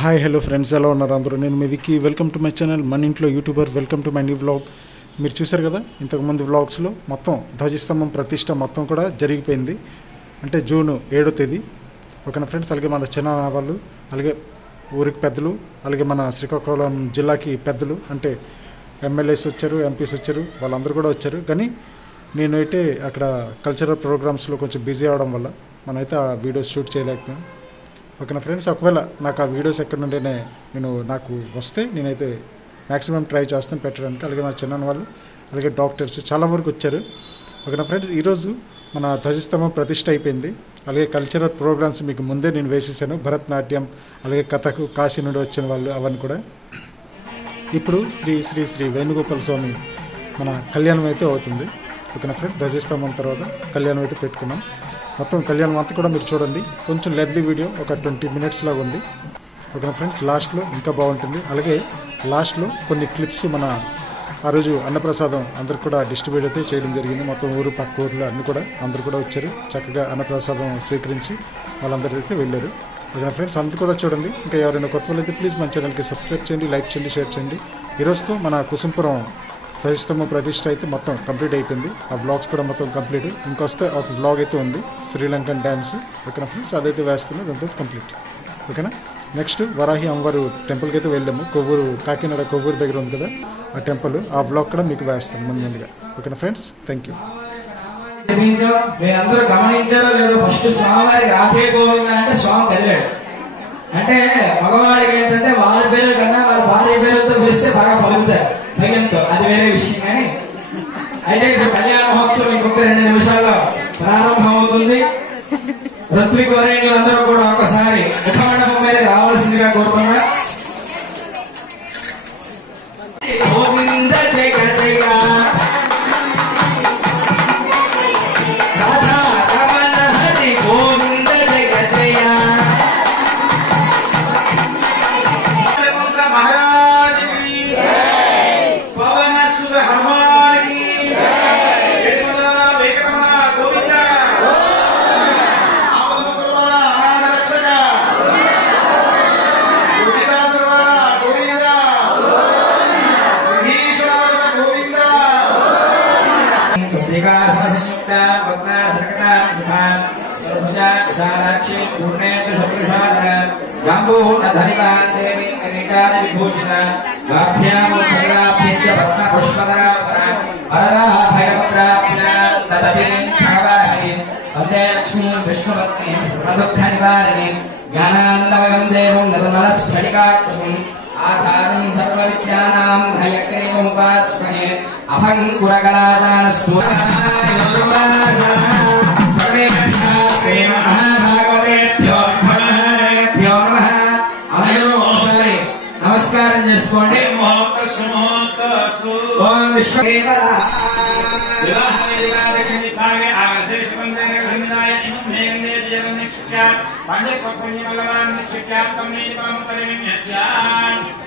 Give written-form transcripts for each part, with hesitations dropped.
Hi hello friends, ఎలా ఉన్నారు అందరూ? నేను మీ Vicky. Welcome to my channel మన ఇంట్లో YouTuber. Welcome to my new vlog. మీరు చూసారు కదా ఇంతకుముందు వ్లాగ్స్లో మొత్తం ధ్వజస్తంభం ప్రతిష్ట మొత్తం కూడా జరిగిపోయింది. అంటే జూన్ 7వ తేదీ. ఓకేనా ఫ్రెండ్స్? అలాగే మన చిన్న వాళ్ళు, అలాగే ఊరికి పెద్దలు, అలాగే మన శ్రీకాకుళం జిల్లాకి పెద్దలు అంటే ఎమ్మెల్యేస్ వచ్చారు, ఎంపీస్ వచ్చారు, వాళ్ళందరూ కూడా వచ్చారు. కానీ నేనైతే అక్కడ కల్చరల్ ప్రోగ్రామ్స్లో కొంచెం బిజీ అవడం వల్ల మనమైతే ఆ వీడియోస్ షూట్ చేయలేకపోయాం. ఓకేనా ఫ్రెండ్స్? ఒకవేళ నాకు ఆ వీడియోస్ ఎక్కడ నుండి నాకు వస్తే నేనైతే మ్యాక్సిమం ట్రై చేస్తాను పెట్టడానికి. అలాగే మా చిన్న వాళ్ళు, అలాగే డాక్టర్స్ చాలా వరకు వచ్చారు. ఓకేనా ఫ్రెండ్స్? ఈరోజు మన ధ్వజస్తంభం ప్రతిష్ట అయిపోయింది. అలాగే కల్చరల్ ప్రోగ్రామ్స్ మీకు ముందే నేను వేసేసాను. భరతనాట్యం, అలాగే కథకు కాశీ నుండి వచ్చిన వాళ్ళు, అవన్నీ కూడా. ఇప్పుడు శ్రీ శ్రీ శ్రీ వేణుగోపాల స్వామి మన కళ్యాణం అయితే అవుతుంది. ఓకేనా ఫ్రెండ్స్? ధ్వజస్తంభం తర్వాత కళ్యాణం అయితే పెట్టుకున్నాం. మొత్తం కళ్యాణం అంతా కూడా మీరు చూడండి. కొంచెం లెంతీ వీడియో, ఒక 20 minutes లాగా ఉంది. ఓకేనా ఫ్రెండ్స్? లాస్ట్లో ఇంకా బాగుంటుంది. అలాగే లాస్ట్లో కొన్ని క్లిప్స్ మన ఆ రోజు అన్నప్రసాదం అందరికి కూడా డిస్ట్రిబ్యూట్ అయితే చేయడం జరిగింది. మొత్తం ఊరు పక్క ఊర్లో అన్నీ కూడా అందరు కూడా వచ్చారు. చక్కగా అన్నప్రసాదం స్వీకరించి వాళ్ళందరూ అయితే వెళ్ళారు. ఓకేనా ఫ్రెండ్స్? అంతా కూడా చూడండి. ఇంకా ఎవరైనా కొత్త వాళ్ళు అయితే ప్లీజ్ మన ఛానల్కి సబ్స్క్రైబ్ చేయండి, లైక్ చేయండి, షేర్ చేయండి. ఈరోజుతో మన కుసుంపురం ధ్వజస్తంభం ప్రతిష్ట అయితే మొత్తం కంప్లీట్ అయిపోయింది. ఆ వ్లాగ్స్ కూడా మొత్తం కంప్లీట్. ఇంకొస్తే ఒక వ్లాగ్ అయితే ఉంది, శ్రీలంకన్ డ్యాన్స్. ఓకేనా ఫ్రెండ్స్? అదైతే వేస్తున్నాం, దాంతో కంప్లీట్. ఓకేనా? నెక్స్ట్ వరాహి అమ్మవారు టెంపుల్కి అయితే వెళ్ళాము. కొవ్వూరు, కాకినాడ కొవ్వూరు దగ్గర ఉంది కదా ఆ టెంపుల్. ఆ వ్లాగ్ కూడా మీకు వేస్తాను ముందుగా. ఓకేనా ఫ్రెండ్స్? Thank you. మీరందరూ గమనించారో లేదో, ఫస్ట్ స్వామివారికి రాధే గోవింద అంటే స్వామి కదిలాడు. అంటే మగవాడికి ఏంటంటే వారి పేరు కన్నా వాళ్ళ భార్య పేరుతో పిలిస్తే బాగా పలుకుతారు భయంతో, అది వేరే విషయం. కానీ అయితే ఇప్పుడు కళ్యాణ మహోత్సవం ఇంకొక 2 నిమిషాల్లో ప్రారంభం అవుతుంది. ఋత్విక్ వరేణ్యులందరూ కూడా ఒక్కసారి ముఖమండపం మీద రావాల్సిందిగా కోరుతున్నా. గోవింద జయ జయ రాధా రమణ హరి గోవింద జయ జయ. జ్ఞానాందమయం దేవం నిర్మలస్ఫటికాకృతిం ఆధారం సర్వవిద్యానాం హయగ్రీవముపాస్మహే అభంకురకలాదానస్తు నమస్కారం చేసుకోండి. ఓం విశ్వదేవ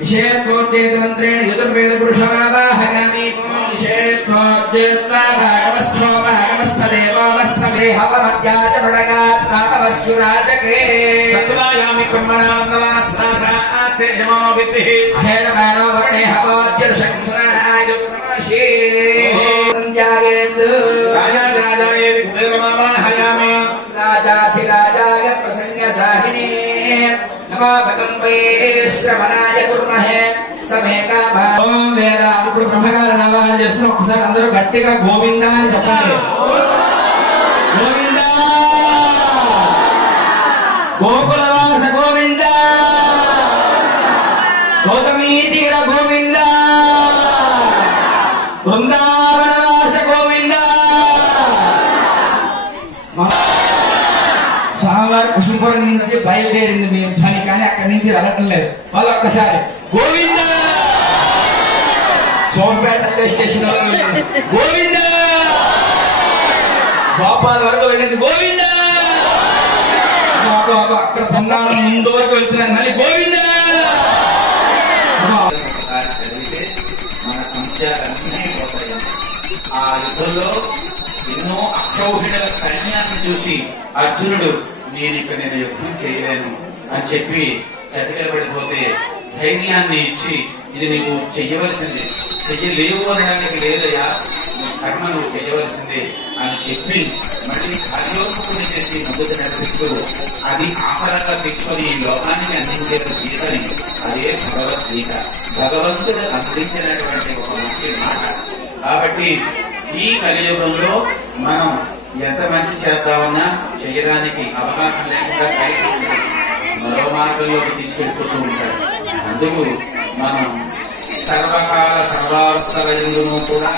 విషేత్రేణ యజుర్వేద పురుషమావాహయామి. రాజాధిరాజాయ ప్రసంగ సాహినే శ్రవణాయ కుర్మహే సమేకా. ఇప్పుడు బ్రహ్మగారు నామాలు చేస్తున్న ఒకసారి అందరూ గట్టిగా గోవింద అని చెప్పాలి. గోవింద గోకులవాస గోవింద, గౌతమీ తీర గోవింద, బృందావనవాస గోవింద. స్వామివారి కుసుంపురం నుంచి బయలుదేరింది మీ ధ్వని, కానీ అక్కడి నుంచి వెళ్ళటం లేదు. వాళ్ళు ఒక్కసారి గోవింద, సోమపేట రైల్వే స్టేషన్ వరకు వెళ్ళింది గోవింద, గోపాల్ వరకు వెళ్ళింది గోవింద, అక్కడ పొంగాళం ముందు వరకు వెళ్తున్నాను మళ్ళీ గోవింద. మన సంశయాలన్నీ పోతాయి. ఆ యుద్ధంలో ఎన్నో అక్షౌహిణుల సైన్యాన్ని చూసి అర్జునుడు నేను యుద్ధం చేయలేను అని చెప్పి చతికిలబడిపోతే ధైర్యాన్ని ఇచ్చి ఇది నీవు చెయ్యవలసింది, చెయ్యలేవు అనడానికి లేదయా, నీ కర్మ నువ్వు చెయ్యవలసిందే అని చెప్పి మళ్ళీ కార్యోన్ముఖుని చేసి ముందుకు నడిపిస్తూ అది ఆహారంగా తీసుకొని ఈ లోకానికి అందించే గీతని అదే భగవద్గీత. భగవంతుడు అందించినటువంటి ఒక మంచి మాట. కాబట్టి ఈ కలియుగంలో మనం ఎంత మంచి చేద్దామన్నా చేయడానికి అవకాశం లేకుండా ప్రయత్నించి మరో మార్గంలోకి తీసుకెళ్ళిపోతూ ఉంటాడు. అందుకు మనం సర్వకాల సర్వావస్థలను కూడా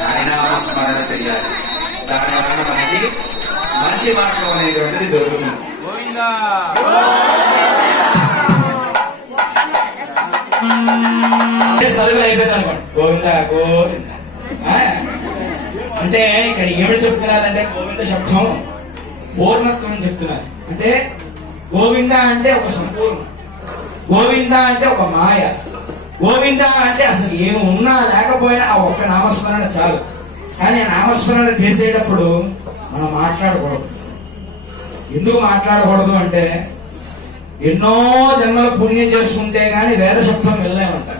హరినామస్మరణ చేయాలి. దానివల్ల మనకి మంచి మార్గం అనేటువంటిది దొరుకుతుంది. సరుకులు అయిపోయింది అనుకోండి, గోవిందా గోవింద అంటే ఇక్కడ ఏమిటి చెప్తున్నారంటే గోవింద శబ్దం పూర్ణత్వం అని చెప్తున్నారు. అంటే గోవింద అంటే ఒక సంపూర్ణం, గోవింద అంటే ఒక మాయ, గోవింద అంటే అసలు ఏమి ఉన్నా లేకపోయినా ఆ ఒక్క నామస్మరణ చాలు. కానీ నామస్మరణ చేసేటప్పుడు మనం మాట్లాడకూడదు. ఎందుకు మాట్లాడకూడదు అంటే ఎన్నో జన్మలు పుణ్యం చేసుకుంటే గాని వేద శబ్దం వెళ్ళలేమంటారు.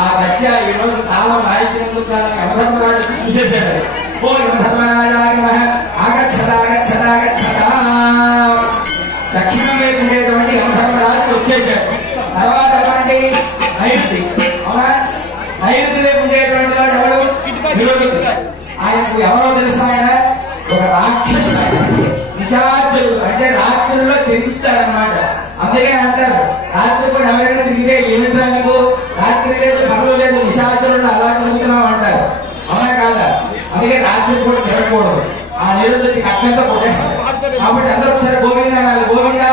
ఆ గట్య ఈ రోజు చాలా నాయకులు యమధర్మరాజు చూసేసాడు. ఓ యమధర్మరాజాగమ ఆగచ్చదాగచ్చదాగచ్చదా దక్షిణం వైపు ఉండేటువంటి యమధర్మరాజు వచ్చేసాడు. తర్వాత అటువంటి నైరుతి, అవునా, నైరుతి వైపు ఉండేటువంటి వాడు ఎవరు? విరోధుడు. ఆయనకు ఎవరో తెలుసు, ఆయన ఒక రాక్షసుడు, నిశాచుడు, అంటే రాత్రుల్లో చెల్లిస్తాడనమాట. అందుకే అంటారు రాత్రి కూడా ఎవరైనా తిరిగితే ఏమిటా నీకు, రాత్రి లేదు పగలు లేదు నిశాచురుడు అలా తిరుగుతున్నావు అంటారు. అవునా కాదా? అందుకే రాత్రి కూడా తిరగకూడదు. ఆ నీరు వచ్చి కట్నంతో కొట్టేస్తారు. కాబట్టి అందరూ ఒకసారి గోవింద అనాలి. గోవింద.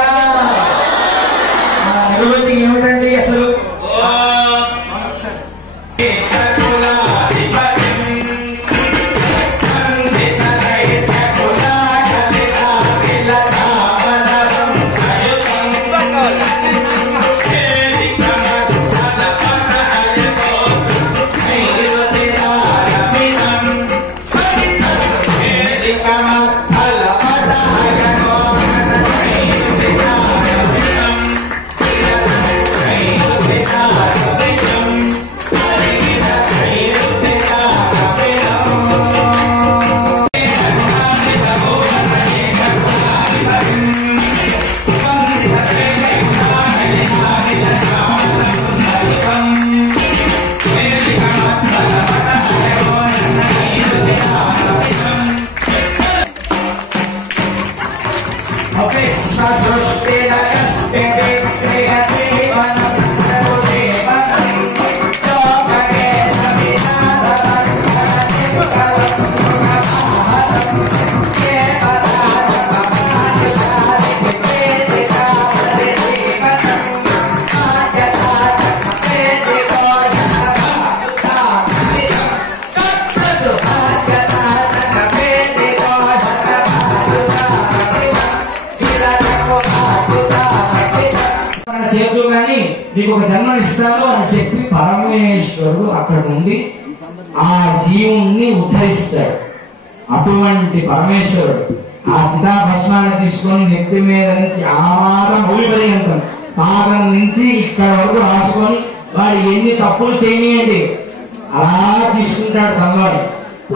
నిరువృత్తి ఏమిటండి అసలు? Come on, చేతు కానీ నీకు ఒక జన్మ ఇస్తాను అని చెప్పి పరమేశ్వరుడు అక్కడ నుండి ఆ జీవుణ్ణి ఉద్ధరిస్తాడు. అటువంటి పరమేశ్వరుడు ఆ చితాభస్మాన్ని తీసుకొని నెత్తి మీద నుంచి ఆమారం ఊపిరియంతం పాదం నుంచి ఇక్కడ వరకు రాసుకొని వాడు ఎన్ని తప్పులు చేయనియండి అలా తీసుకుంటాడు తనలోని.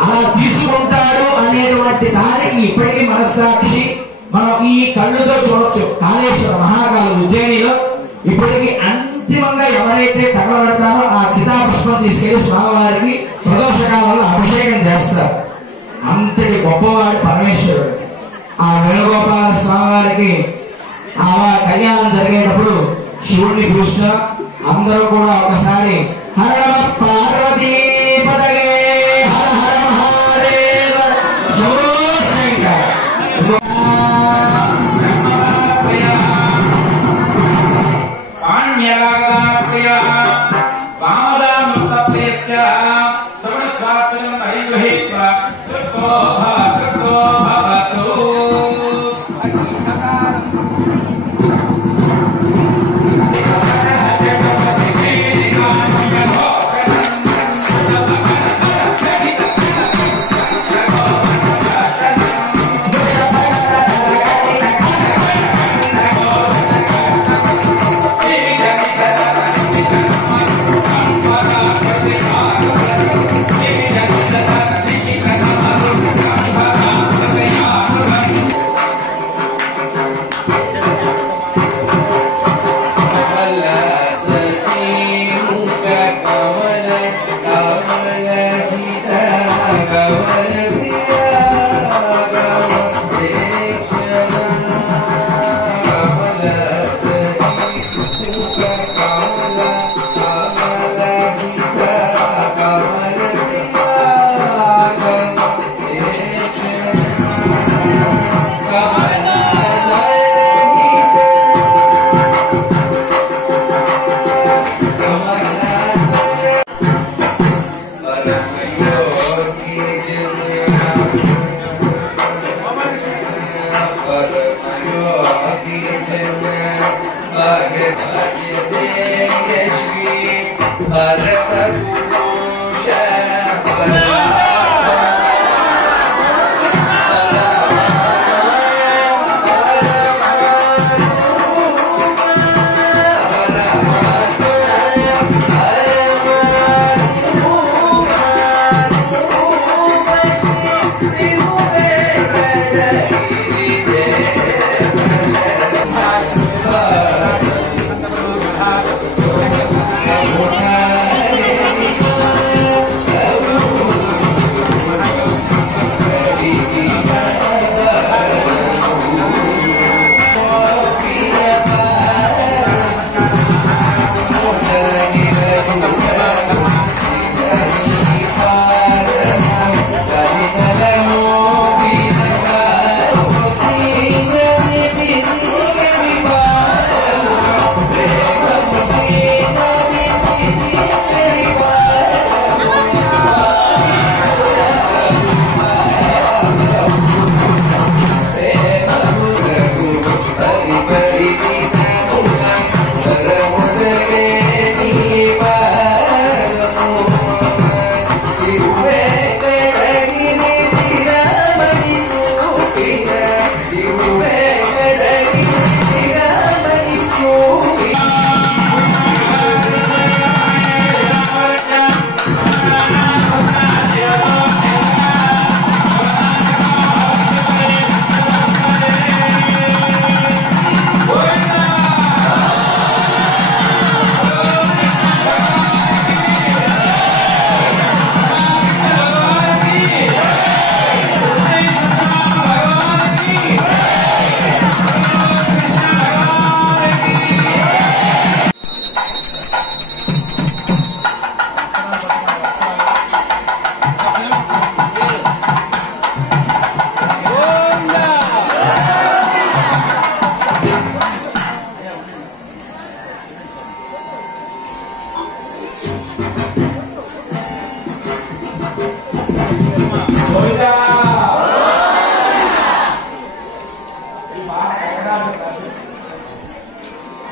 అలా తీసుకుంటాడు అనేటువంటి దానికి ఇప్పటికీ మనస్సాక్షి మనం ఈ కళ్ళుతో చూడొచ్చు. కాళేశ్వర మహాకాలు ఉజ్జయినిలో ఇప్పటికీ అంతిమంగా ఎవరైతే తగలబడతారో ఆ చితాపుష్పం తీసుకెళ్లి స్వామివారికి ప్రదోషకాలంలో అభిషేకం చేస్తారు. అంతటి గొప్పవాడు పరమేశ్వరుడు. ఆ వేణుగోపాల స్వామివారికి ఆ కళ్యాణం జరిగేటప్పుడు శివుడిని పిలుస్తూ అందరూ కూడా ఒకసారి హర నమ పార్వతీ పతగే హర హర మహాదేవ శంభో శంకర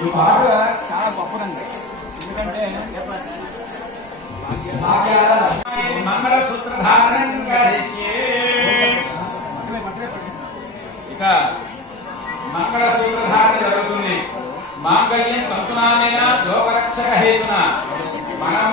ఈ పాట చాలా గొప్పదండి. ఎందుకంటే మంగళ సూత్రధారణం కరిష్యే. ఇక మంగళ సూత్రధారణ జరుగుతుంది. మాంగళ్యం తంతునానేన జోగరక్షక హేతున. మనం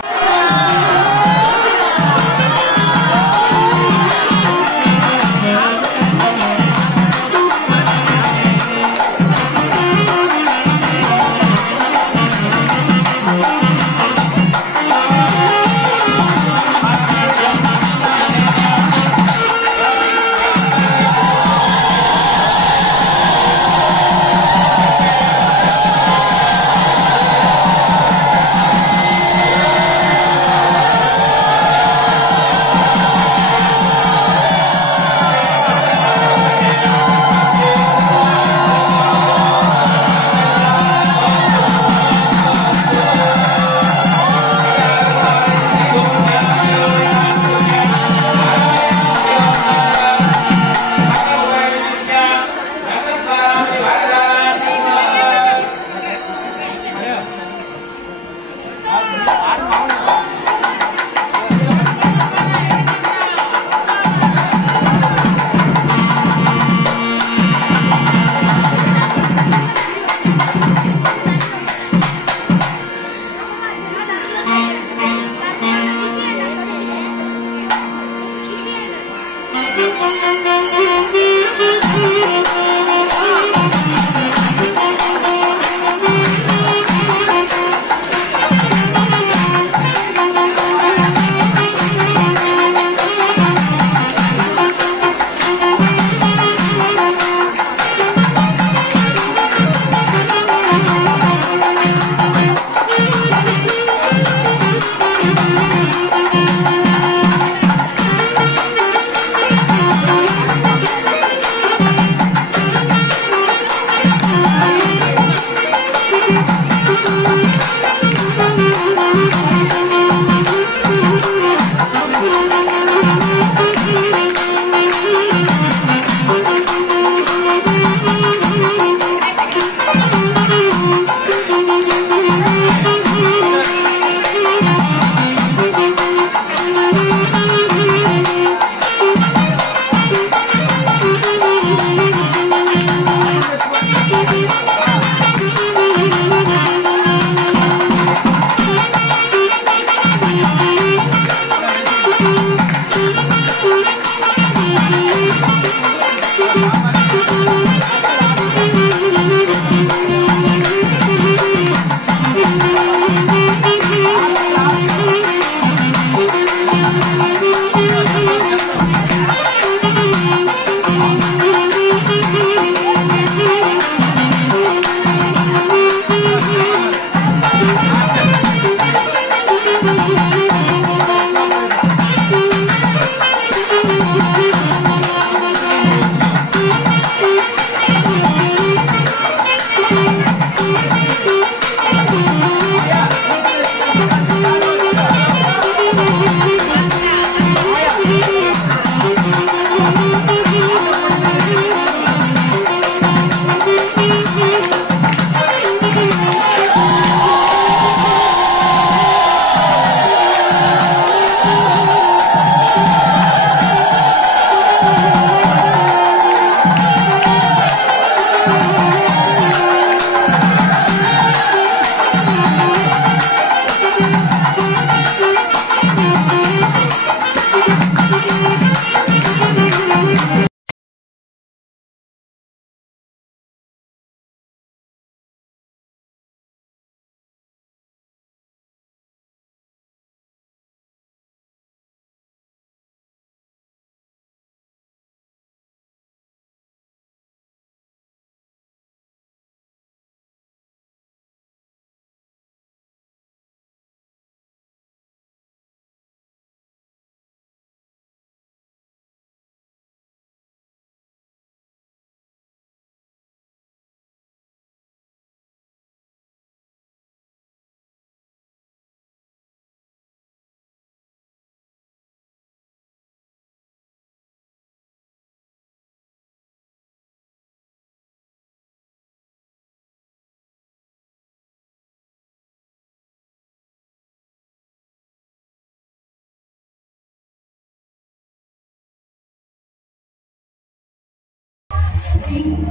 Hey,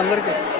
అందరికీ